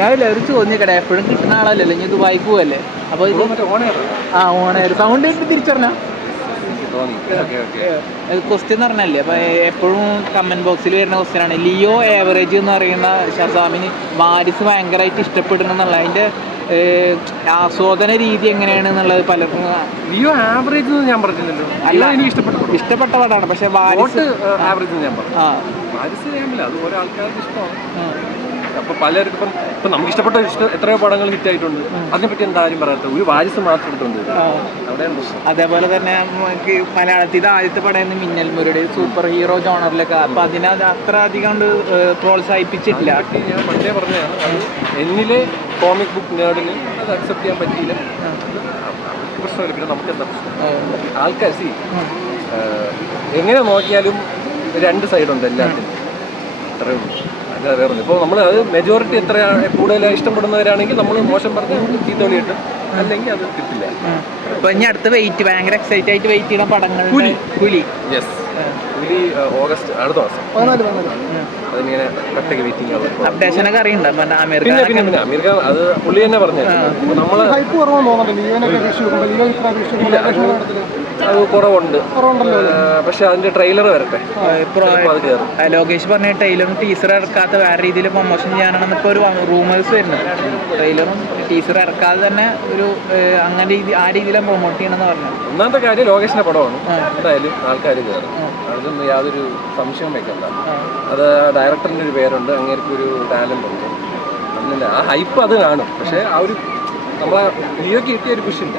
ഞാനില്ല ഒരു ചോദിക്കട്ടെ, എപ്പോഴും കിട്ടുന്ന ആളല്ലല്ലോ, ഇനി ദുബായിക്ക് പോവല്ലേ, അപ്പൊ ഓണർ സൗണ്ട് കേട്ട് തിരിച്ചറിഞ്ഞാ ക്വസ്റ്റ്യൻ എന്ന് പറഞ്ഞല്ലേ. അപ്പൊ എപ്പോഴും കമന്റ് ബോക്സിൽ വരുന്ന ക്വസ്റ്റ്യൻ ആണ്, ലിയോ ഏവറേജ് എന്ന് പറയുന്ന ഷസാമിന് വാരിസ് ഭയങ്കരമായിട്ട് ഇഷ്ടപ്പെടുന്നു എന്നുള്ള അതിന്റെ ആസ്വാദന രീതി എങ്ങനെയാണെന്നുള്ളത് പലർക്കും. ലിയോ ആവറേജ് ഞാൻ പറഞ്ഞില്ലല്ലോ, ഇഷ്ടപ്പെട്ട പടമാണ്. പക്ഷെ വാരിസ് ആവറേജ് ഞാൻ പറഞ്ഞു. വാരിസ് ചെയ്യാമില്ല, അത് ഓരോ ആൾക്കാർക്ക് ഇഷ്ടമാണ്. അപ്പൊ പലർക്കും ഇപ്പം നമുക്ക് ഇഷ്ടപ്പെട്ട എത്രയോ പടങ്ങൾ ഹിറ്റ് ആയിട്ടുണ്ട്, അതിനെപ്പറ്റി എന്താ ആരും പറയാത്ത, ഒരു വാരിസ് മാത്രം എടുത്തുകൊണ്ട് അവിടെയാണ് പ്രശ്നം. അതേപോലെ തന്നെ മലയാളത്തിൽ ആദ്യത്തെ പടം മിന്നൽ മുരളി സൂപ്പർ ഹീറോ ജോണറിലൊക്കെ, അപ്പൊ അതിനെ അത്ര അധികം പ്രോത്സാഹിപ്പിച്ചിട്ടില്ല. ഞാൻ പണ്ടേ പറഞ്ഞതാണ്, എന്നിലെ കോമിക് ബുക്ക് നേടിന് അത് അക്സെപ്റ്റ് ചെയ്യാൻ പറ്റിയില്ല. അവർക്ക് പ്രശ്നമില്ല, പിന്നെ നമുക്ക് എന്താ പ്രശ്നം? ആൾക്കാർ എങ്ങനെ നോക്കിയാലും രണ്ട് സൈഡുണ്ട് എല്ലാത്തിനും, അത്രേ ഉള്ളൂ. ഇപ്പോൾ നമ്മൾ അത് മെജോറിറ്റി എത്ര കൂടുതൽ ഇഷ്ടപ്പെടുന്നവരാണെങ്കിൽ നമ്മൾ മോശം പറഞ്ഞ് ചീത്തോളി കിട്ടും, അല്ലെങ്കിൽ അത് കിട്ടില്ല. ഇപ്പൊ ഇനി അടുത്ത വെയിറ്റ് ഭയങ്കര എക്സൈറ്റ് ആയിട്ട് വെയിറ്റ് ചെയ്യുന്ന പടങ്ങൾ പുലി. യെസ്, പുലി ഓഗസ്റ്റ് അടുത്ത മാസം അതിനിങ്ങനെ കട്ടക്ക് വെയിറ്റിംഗ് ആണ്. അപ്ഡേഷനൊക്കെ അറിയണ്ടോ? പിന്നെ അമീർ ഖാൻ അത് പുള്ളി തന്നെ പറഞ്ഞു, നമ്മള് അത് കുറവുണ്ട്, പക്ഷെ അതിന്റെ ട്രെയിലർ വരട്ടെ. ലോകേഷ് പറഞ്ഞ ട്രെയിലറും ടീസർ ഇറക്കാത്ത വേറെ രീതിയിൽ പ്രൊമോഷൻ ചെയ്യാനാണ് ഇപ്പോൾ ഒരു റൂമേഴ്സ് വരുന്നത്. ട്രെയിലറും ടീസർ ഇറക്കാതെ തന്നെ ഒരു അങ്ങനെ ആ രീതിയിലാണ് പ്രൊമോട്ട് ചെയ്യണമെന്ന് പറഞ്ഞു. ഒന്നാമത്തെ കാര്യം ലോകേഷിന്റെ പടമാണ്, എന്തായാലും ആൾക്കാർ കയറും, അതിലൊന്നും യാതൊരു സംശയം വെക്കണ്ട. അത് ഡയറക്ടറിന്റെ ഒരു പേരുണ്ട്, അങ്ങേർക്ക് ഒരു ടാലന്റ് ഉണ്ട്, അതില്ല ആ ഹൈപ്പ് അത് കാണും. പക്ഷെ ആ ഒരു നമ്മളെ ലിയോക്ക് കിട്ടിയ ഒരു പുഷില്ല,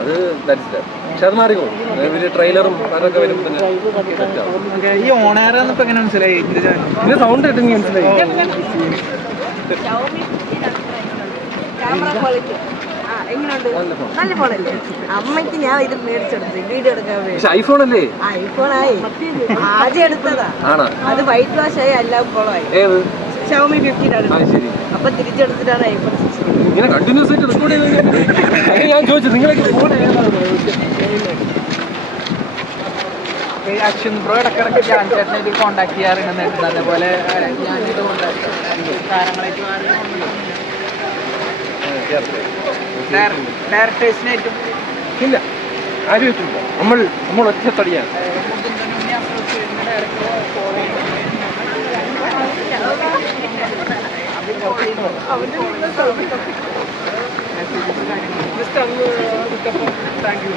അത് ധരിച്ചില്ല. പക്ഷെ അത് മാറിക്കോളും, ഇവര് ട്രെയിലറും അതൊക്കെ വരുമ്പോൾ തന്നെ. ഈ ഓണർ എങ്ങനെ മനസ്സിലായി? ഇതിന്റെ സൗണ്ട് കേട്ട് മനസ്സിലായി. അമ്മയ്ക്ക് ഞാൻ ഇത് മേടിച്ചെടുത്തു വീഡിയോ എടുക്കാൻ വേണ്ടി. ഐഫോൺ അല്ലേ? ഐഫോണായി ആദ്യം എടുത്തതാ, അത് വൈറ്റ് വാഷ് ആയി എല്ലാം കുളമായി. ഷവമി 15 ആണ്, അപ്പൊ തിരിച്ചെടുത്തിട്ടാണ് ഐഫോൺ 16. ഇങ്ങനെ കണ്ടിന്യൂസ് ആയിട്ട് റെക്കോർഡ് ചെയ്ത് ഞാൻ ചോദിച്ചു നിങ്ങളൊക്കെ അശ്വിൻ ബ്രോ ഇടക്കിടക്ക് ജാൻ ചേട്ടനായിട്ട് കോണ്ടാക്ട് ചെയ്യാറുണ്ട്. അതേപോലെ ഞാനിത് താരങ്ങളായിട്ട് ഡയറക്ടേഴ്സിനായിട്ടും ഇല്ല, ആരും വെച്ചില്ല. നമ്മൾ ഒറ്റത്തടിയാണ്. ജസ്റ്റ് അങ്ങ് വിട്ടപ്പോൾ താങ്ക് യു.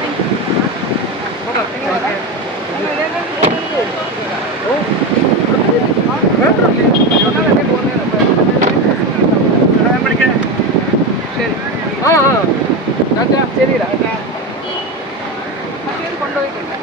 ശരിടാ, കൊണ്ടുപോയിട്ടില്ല.